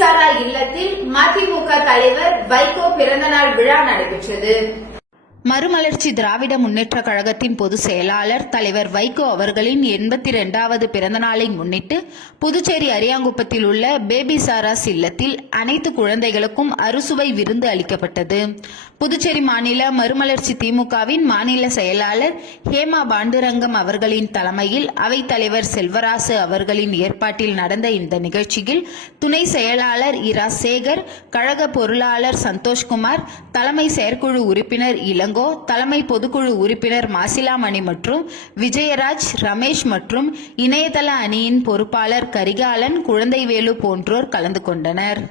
சாரா இல்லத்தில் மதிமுக தலைவர் வைகோ பிறந்தநாள் விழா நடைபெற்றது. மறுமலர்ச்சி திராவிட முன்னேற்ற கழகத்தின் பொதுச் செயலாளர் தலைவர் வைகோ அவர்களின் 82வது பிறந்தநாளை முன்னிட்டு புதுச்சேரி அரியாங்குப்பத்தில் உள்ள பேபி சாராஸ் இல்லத்தில் அனைத்து குழந்தைகளுக்கும் அறுசுவை விருந்து அளிக்கப்பட்டது. புதுச்சேரி மாநில மறுமலர்ச்சி திமுகவின் மாநில செயலாளர் ஹேமா பாண்டுரங்கம் அவர்களின் தலைமையில் அவைத் தலைவர் செல்வராசு அவர்களின் ஏற்பாட்டில் நடந்த இந்த நிகழ்ச்சியில் துணை செயலாளர் இரா சேகர், கழக பொருளாளர் சந்தோஷ்குமார், தலைமை செயற்குழு உறுப்பினர் இளங்கோ, தலைமை பொதுக்குழு உறுப்பினர் மாசிலாமணி மற்றும் விஜயராஜ், ரமேஷ் மற்றும் இணையதள அணியின் பொறுப்பாளர் கரிகாலன், குழந்தைவேலு போன்றோர் கலந்து கொண்டனர்.